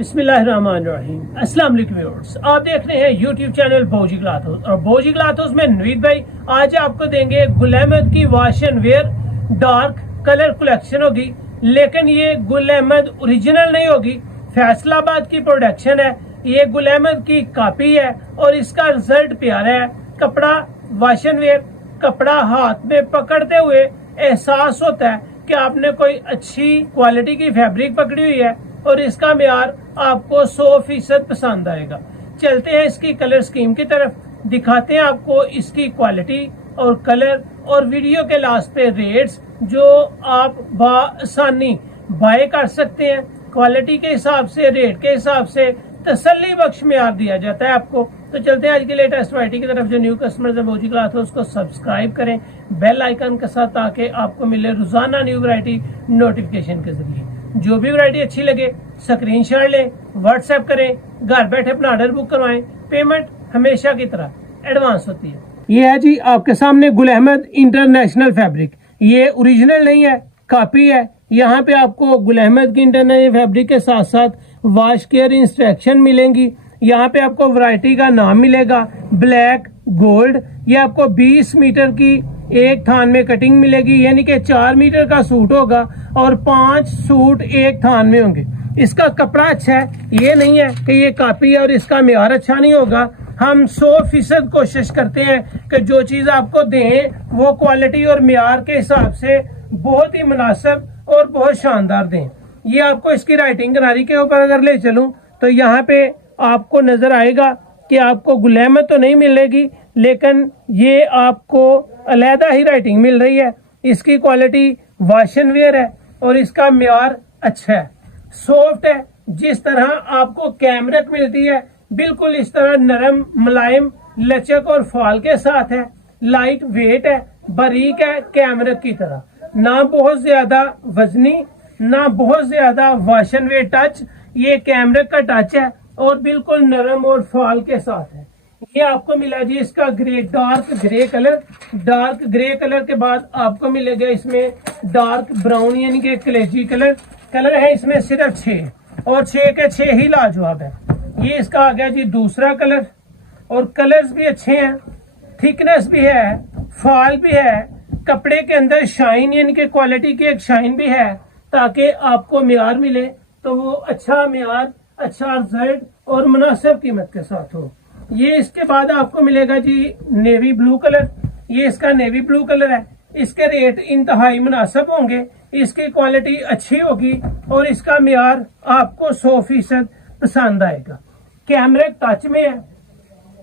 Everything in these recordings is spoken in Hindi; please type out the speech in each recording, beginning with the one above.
बिस्मिल्लाहिर्रहमानिर्रहीम। अस्सलाम वालेकुम व्यूअर्स, आप देख रहे हैं यूट्यूब चैनल बोजी क्लॉथ हाउस और बोजी क्लॉथ हाउस में नवीद भाई आज आपको देंगे गुल अहमद की wash and wear dark colour collection होगी। लेकिन ये गुल अहमद ओरिजिनल नहीं होगी, फैसलाबाद की प्रोडक्शन है। ये गुल अहमद की कॉपी है और इसका रिजल्ट प्यारा है। कपड़ा वॉश एंड वेयर, कपड़ा हाथ में पकड़ते हुए एहसास होता है कि आपने कोई अच्छी क्वालिटी की फैब्रिक पकड़ी हुई है और इसका म्यार आपको 100% पसंद आएगा। चलते हैं इसकी कलर स्कीम की तरफ, दिखाते हैं आपको इसकी क्वालिटी और कलर और वीडियो के लास्ट पे रेट्स जो आप आसानी बाय कर सकते हैं। क्वालिटी के हिसाब से, रेट के हिसाब से तसल्ली बख्श म्यार दिया जाता है आपको। तो चलते हैं आज की लेटेस्ट वैरायटी की तरफ। जो न्यू कस्टमर्स है बोजी क्लॉथ है उसको सब्सक्राइब करें बेल आइकन के साथ, ताकि आपको मिले रोजाना न्यू वैरायटी नोटिफिकेशन के जरिए। जो भी वैरायटी अच्छी लगे स्क्रीनशॉट लें, व्हाट्सएप करें, घर बैठे अपना ऑर्डर बुक करवाएं। पेमेंट हमेशा की तरह एडवांस होती है। ये है जी आपके सामने गुल अहमद इंटरनेशनल फैब्रिक। ये ओरिजिनल नहीं है, कॉपी है। यहाँ पे आपको गुल अहमद की इंटरनेशनल फैब्रिक के साथ साथ वॉश केयर इंस्ट्रक्शन मिलेंगी। यहाँ पे आपको वैरायटी का नाम मिलेगा, ब्लैक गोल्ड। ये आपको 20 मीटर की एक थान में कटिंग मिलेगी, यानी कि 4 मीटर का सूट होगा और 5 सूट एक थान में होंगे। इसका कपड़ा अच्छा है, ये नहीं है कि ये कॉपी है और इसका म्यार अच्छा नहीं होगा। हम 100% कोशिश करते हैं कि जो चीज आपको दें वो क्वालिटी और म्यार के हिसाब से बहुत ही मुनासिब और बहुत शानदार दें। ये आपको इसकी राइटिंग किनारी के ऊपर अगर ले चलूं तो यहाँ पे आपको नजर आएगा कि आपको गुल अहमद तो नहीं मिलेगी, लेकिन ये आपको अलहदा ही राइटिंग मिल रही है। इसकी क्वालिटी वॉश एंड वेयर है और इसका म्यार अच्छा है, सॉफ्ट है। जिस तरह आपको कैमरक मिलती है बिल्कुल इस तरह नरम, मुलायम, लचक और फॉल के साथ है। लाइट वेट है, बारीक है कैमरक की तरह, ना बहुत ज्यादा वजनी ना बहुत ज्यादा वॉश एंड वेयर टच। ये कैमरक का टच है और बिल्कुल नरम और फॉल के साथ है। ये आपको मिला जी इसका grey, dark grey colour. Dark grey colour के बाद आपको मिलेगा इसमें डार्क ब्राउन यानी कि कलेजी कलर। कलर है इसमें सिर्फ 6 और 6 के 6 ही लाजवाब है। ये इसका आ गया जी दूसरा कलर और कलर्स भी अच्छे हैं, थिकनेस भी है, फॉल भी है, कपड़े के अंदर शाइन यानी कि क्वालिटी की एक शाइन भी है, ताकि आपको म्यार मिले तो वो अच्छा म्यार, अच्छा रिजल्ट और मुनासिब कीमत के साथ हो। ये इसके बाद आपको मिलेगा जी नेवी ब्लू कलर। ये इसका नेवी ब्लू कलर है। इसके रेट इंतहाई मुनासिब होंगे, इसकी क्वालिटी अच्छी होगी और इसका म्यार आपको 100% पसंद आएगा। कैमरे टच में है,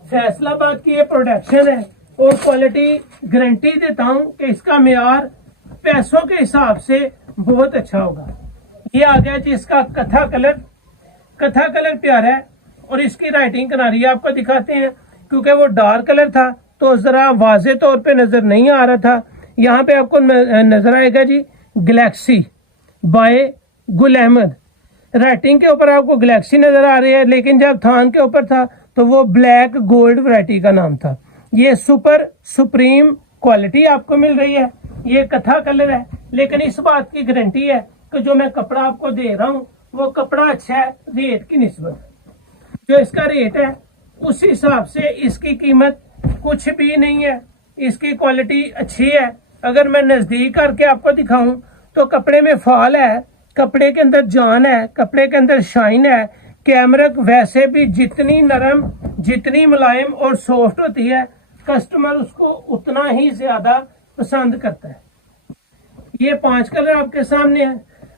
फैसलाबाद की ये प्रोडक्शन है और क्वालिटी गारंटी देता हूं कि इसका म्यार पैसों के हिसाब से बहुत अच्छा होगा। ये आ गया जी इसका कथा कलर। कथा कलर प्यारा है और इसकी राइटिंग किनारी आपको दिखाते हैं, क्योंकि वो डार्क कलर था तो जरा वाजे तौर पे नजर नहीं आ रहा था। यहाँ पे आपको नजर आएगा जी Galaxy bye Gul Ahmed. Writing के ऊपर आपको गैलेक्सी नजर आ रही है, लेकिन जब थान के ऊपर था तो वो ब्लैक गोल्ड वैरायटी का नाम था। ये सुपर सुप्रीम क्वालिटी आपको मिल रही है। ये कथा कलर है, लेकिन इस बात की गारंटी है कि जो मैं कपड़ा आपको दे रहा हूँ वो कपड़ा अच्छा है रेट की निस्बत। जो इसका रेट है उस हिसाब से इसकी कीमत कुछ भी नहीं है। इसकी क्वालिटी अच्छी है। अगर मैं नजदीक करके आपको दिखाऊं तो कपड़े में फॉल है, कपड़े के अंदर जान है, कपड़े के अंदर शाइन है। कैमरक वैसे भी जितनी नरम, जितनी मुलायम और सॉफ्ट होती है, कस्टमर उसको उतना ही ज्यादा पसंद करता है। ये 5 कलर आपके सामने है।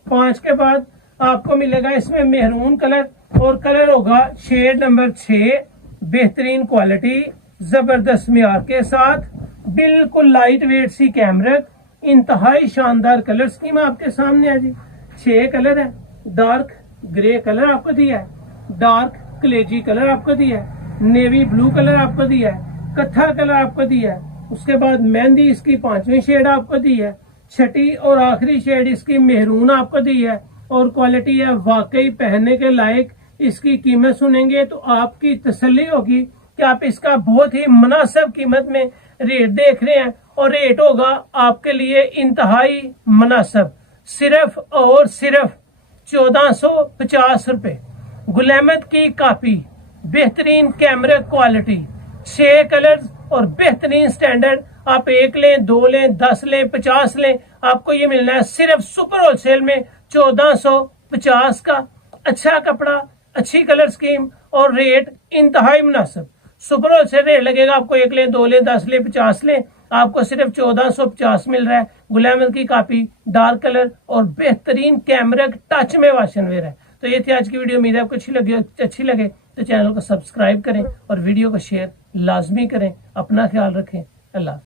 5 के बाद आपको मिलेगा इसमें मेहरून कलर और कलर होगा शेड नंबर 6। बेहतरीन क्वालिटी, जबरदस्त म्यार के साथ, बिल्कुल लाइट वेट सी कैमरक, इंतहाई शानदार कलर स्कीम आपके सामने है जी। 6 कलर है। डार्क ग्रे कलर आपको दिया है, डार्क कलेजी कलर आपको दिया है, नेवी ब्लू कलर आपको दिया है, कथा कलर आपको दिया है। उसके बाद मेहंदी इसकी 5वीं शेड आपको दी है। छठी और आखिरी शेड इसकी मेहरून आपको दी है और क्वालिटी है वाकई पहनने के लायक। इसकी कीमत सुनेंगे तो आपकी तसल्ली होगी कि आप इसका बहुत ही मुनासिब कीमत में रेट देख रहे हैं और रेट होगा आपके लिए इंतहाई मुनासिब, सिर्फ और सिर्फ 1450 रुपए। गुलहमद की कापी, बेहतरीन कैमरा क्वालिटी, 6 कलर्स और बेहतरीन स्टैंडर्ड। आप 1 लें, 2 लें, 10 लें, 50 लें, आपको ये मिलना है सिर्फ सुपर होलसेल में 1450 का। अच्छा कपड़ा, अच्छी कलर स्कीम और रेट इंतहाई मुनासिब। सुपर होलसेल रेट लगेगा आपको 1 लें, 2 लें, 10 लें, 50 लें, आपको सिर्फ 1450 मिल रहा है। गुलहमद की कापी, डार्क कलर और बेहतरीन कैमरा टच में वाशनवेयर है। तो ये थी आज की वीडियो। उम्मीद है आपको अच्छी लगे तो चैनल को सब्सक्राइब करें और वीडियो को शेयर लाजमी करें। अपना ख्याल रखें। अल्लाह।